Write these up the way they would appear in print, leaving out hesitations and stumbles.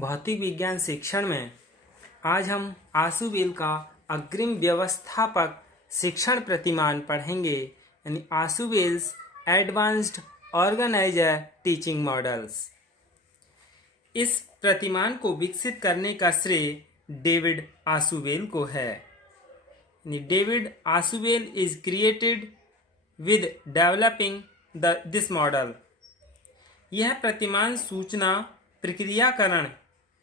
भौतिक विज्ञान शिक्षण में आज हम आशुबेल का अग्रिम व्यवस्थापक शिक्षण प्रतिमान पढ़ेंगे, यानी आशुबेल्स एडवांस्ड ऑर्गेनाइजर टीचिंग मॉडल्स। इस प्रतिमान को विकसित करने का श्रेय डेविड आशुबेल को है। David Ausubel is created with developing this model. यह प्रतिमान सूचना प्रक्रियाकरण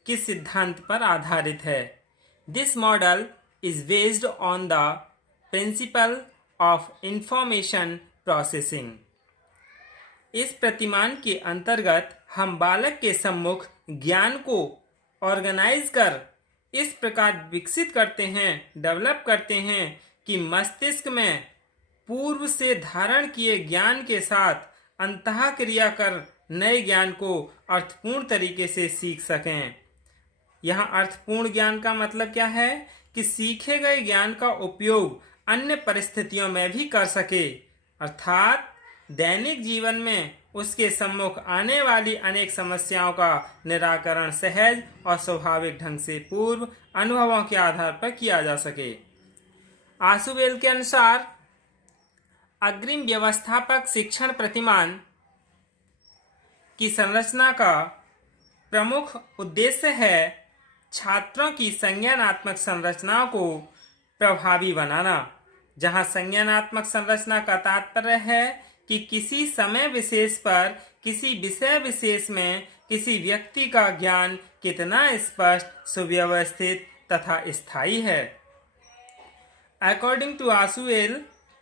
के सिद्धांत पर आधारित है। This model is based on the principle of information processing. इस प्रतिमान के अंतर्गत हम बालक के सम्मुख ज्ञान को ऑर्गेनाइज कर इस प्रकार विकसित करते हैं, डेवलप करते हैं कि मस्तिष्क में पूर्व से धारण किए ज्ञान के साथ अंतः क्रिया कर नए ज्ञान को अर्थपूर्ण तरीके से सीख सकें। यहाँ अर्थपूर्ण ज्ञान का मतलब क्या है कि सीखे गए ज्ञान का उपयोग अन्य परिस्थितियों में भी कर सके, अर्थात दैनिक जीवन में उसके सम्मुख आने वाली अनेक समस्याओं का निराकरण सहज और स्वाभाविक ढंग से पूर्व अनुभवों के आधार पर किया जा सके। आशुबेल के अनुसार अग्रिम व्यवस्थापक शिक्षण प्रतिमान की संरचना का प्रमुख उद्देश्य है छात्रों की संज्ञानात्मक संरचनाओं को प्रभावी बनाना। जहां संज्ञानात्मक संरचना का तात्पर्य है कि किसी समय विशेष पर किसी विषय विशेष में किसी व्यक्ति का ज्ञान कितना स्पष्ट, सुव्यवस्थित तथा स्थायी है। According to Ashubel,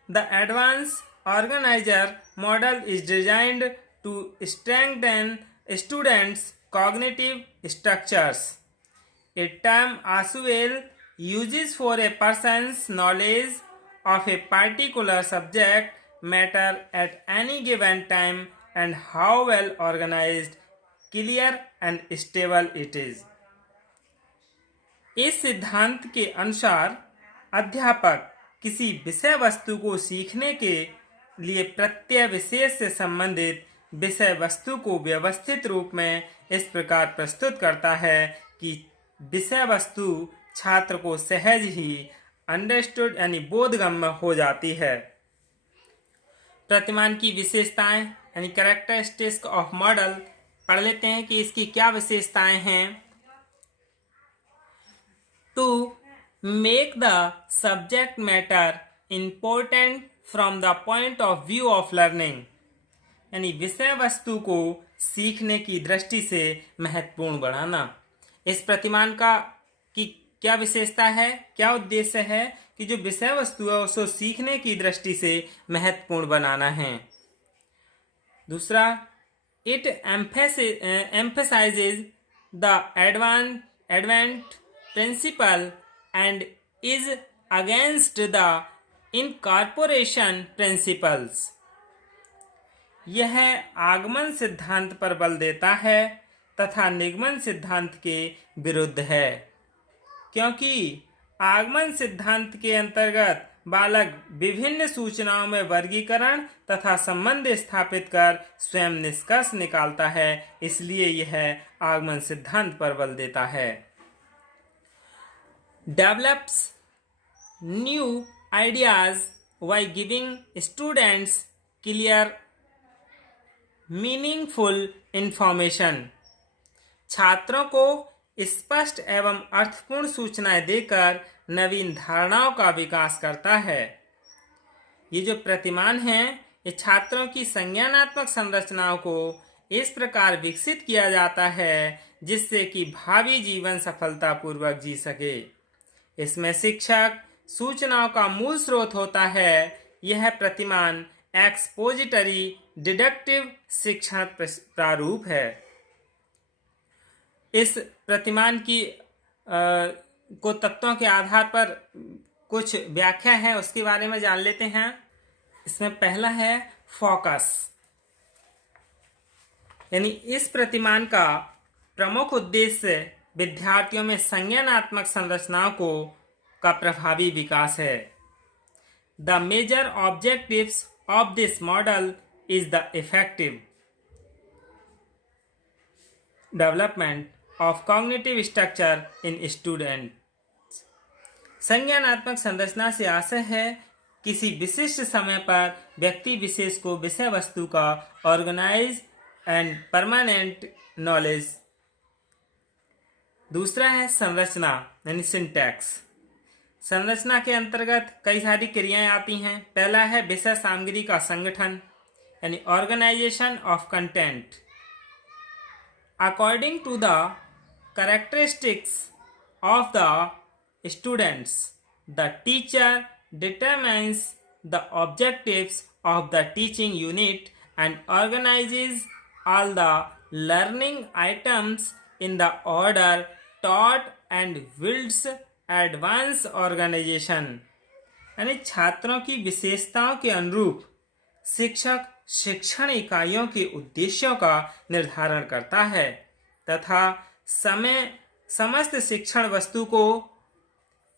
the advanced organizer model is designed to strengthen students' cognitive structures. A term Ashubel uses for a person's knowledge of a particular subject matter at any given time and how well organized, clear and stable it is. इस सिद्धांत के अनुसार अध्यापक किसी विषय वस्तु को सीखने के लिए प्रत्यय विशेष से संबंधित विषय वस्तु को व्यवस्थित रूप में इस प्रकार प्रस्तुत करता है कि विषय वस्तु छात्र को सहज ही अंडरस्टूड यानी बोधगम्य हो जाती है। प्रतिमान की विशेषताएं यानी कैरेक्टरिस्टिक्स ऑफ मॉडल पढ़ लेते हैं कि इसकी क्या विशेषताएं हैं। To make the subject matter important from the point of view of learning, यानी विषय वस्तु को सीखने की दृष्टि से महत्वपूर्ण बनाना। इस प्रतिमान का की क्या विशेषता है, क्या उद्देश्य है कि जो विषय वस्तु है उसको सीखने की दृष्टि से महत्वपूर्ण बनाना है। दूसरा, it emphasizes the advent principle and is against the incorporation principles. यह आगमन सिद्धांत पर बल देता है तथा निगमन सिद्धांत के विरुद्ध है, क्योंकि आगमन सिद्धांत के अंतर्गत बालक विभिन्न सूचनाओं में वर्गीकरण तथा संबंध स्थापित कर स्वयं निष्कर्ष निकालता है, इसलिए यह आगमन सिद्धांत पर बल देता है। Develops new ideas while giving students clear meaningful information. छात्रों को स्पष्ट एवं अर्थपूर्ण सूचनाएं देकर नवीन धारणाओं का विकास करता है। ये जो प्रतिमान है ये छात्रों की संज्ञानात्मक संरचनाओं को इस प्रकार विकसित किया जाता है जिससे कि भावी जीवन सफलतापूर्वक जी सके। इसमें शिक्षक सूचनाओं का मूल स्रोत होता है। यह प्रतिमान एक्सपोजिटरी डिडक्टिव शिक्षण प्रारूप है। इस प्रतिमान की को तत्वों के आधार पर कुछ व्याख्या है, उसके बारे में जान लेते हैं। इसमें पहला है फोकस, यानी इस प्रतिमान का प्रमुख उद्देश्य विद्यार्थियों में संज्ञानात्मक संरचनाओं का प्रभावी विकास है। The major objectives of this model is the effective development of cognitive structure in student। संज्ञानात्मक संरचना से आशय है किसी विशिष्ट समय पर व्यक्ति विशेष को विषय वस्तु का ऑर्गेनाइज एंड परमानेंट नॉलेज। दूसरा है संरचना यानी सिंटैक्स। संरचना के अंतर्गत कई सारी क्रियाएं आती हैं। पहला है विषय सामग्री का संगठन यानी organization of content. According to the characteristics of the students the teacher determines the objectives of the teaching unit and organizes all the learning items in the order taught and builds advanced organization। यानी छात्रों की विशेषताओं के अनुरूप शिक्षक शिक्षण इकाइयों के उद्देश्यों का निर्धारण करता है तथा समस्त शिक्षण वस्तु को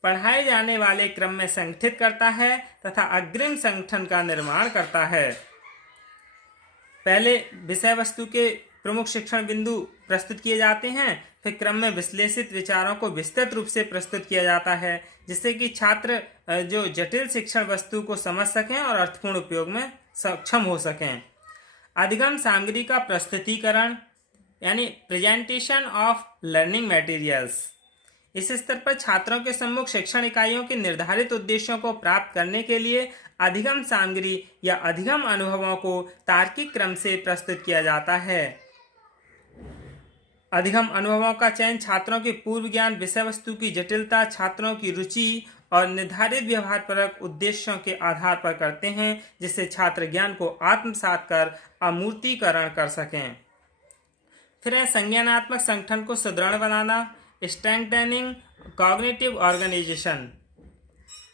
पढ़ाए जाने वाले क्रम में संगठित करता है तथा अग्रिम संगठन का निर्माण करता है। पहले विषय वस्तु के प्रमुख शिक्षण बिंदु प्रस्तुत किए जाते हैं, फिर क्रम में विश्लेषित विचारों को विस्तृत रूप से प्रस्तुत किया जाता है जिससे कि छात्र जो जटिल शिक्षण वस्तु को समझ सकें और अर्थपूर्ण उपयोग में सक्षम हो सकें। अधिगम सामग्री का प्रस्तुतिकरण यानी प्रेजेंटेशन ऑफ लर्निंग मटेरियल्स। इस स्तर पर छात्रों के सम्मुख शिक्षण इकाइयों के निर्धारित उद्देश्यों को प्राप्त करने के लिए अधिगम सामग्री या अधिगम अनुभवों को तार्किक क्रम से प्रस्तुत किया जाता है। अधिगम अनुभवों का चयन छात्रों के पूर्व ज्ञान, विषय वस्तु की जटिलता, छात्रों की रुचि और निर्धारित व्यवहारपरक उद्देश्यों के आधार पर करते हैं जिससे छात्र ज्ञान को आत्मसात कर अमूर्तीकरण कर सकें। फिर है संज्ञानात्मक संगठन को सुदृढ़ बनाना, स्ट्रेंथनिंग कॉग्निटिव ऑर्गेनाइजेशन।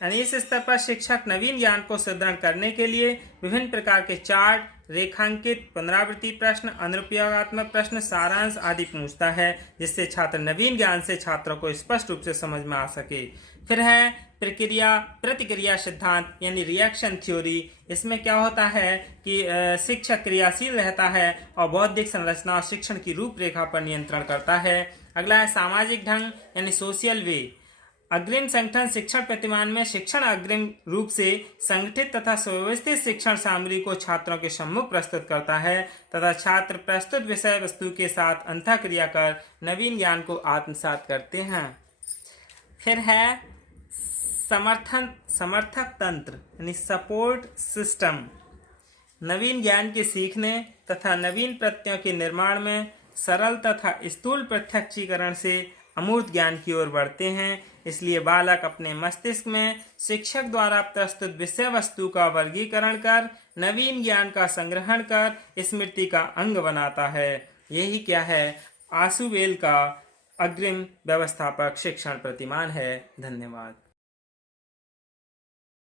यानी इस स्तर पर शिक्षक नवीन ज्ञान को सुदृढ़ करने के लिए विभिन्न प्रकार के चार्ट, रेखांकित पुनरावृत्ति प्रश्न, अनुप्रयोगात्मक प्रश्न, सारांश आदि पूछता है जिससे छात्र नवीन ज्ञान से छात्रों को स्पष्ट रूप से समझ में आ सके। फिर है प्रक्रिया प्रतिक्रिया सिद्धांत यानी रिएक्शन थ्योरी। इसमें क्या होता है कि शिक्षक क्रियाशील रहता है और बौद्धिक संरचना और शिक्षण की रूपरेखा पर नियंत्रण करता है। अगला है सामाजिक ढंग यानी सोशियल वे। अग्रिम संगठन शिक्षण प्रतिमान में शिक्षण अग्रिम रूप से संगठित तथा सुव्यवस्थित शिक्षण सामग्री को छात्रों के सम्मुख प्रस्तुत करता है तथा छात्र प्रस्तुत विषय वस्तु के साथ अंतःक्रिया कर नवीन ज्ञान को आत्मसात करते हैं। फिर है समर्थक तंत्र यानी सपोर्ट सिस्टम। नवीन ज्ञान के सीखने तथा नवीन प्रत्ययों के निर्माण में सरल तथा स्थूल प्रत्यक्षीकरण से अमूर्त ज्ञान की ओर बढ़ते हैं। इसलिए बालक अपने मस्तिष्क में शिक्षक द्वारा प्रस्तुत विषय वस्तु का वर्गीकरण कर नवीन ज्ञान का संग्रहण कर स्मृति का अंग बनाता है। यही क्या है आशुबेल का अग्रिम व्यवस्थापक शिक्षण प्रतिमान है। धन्यवाद।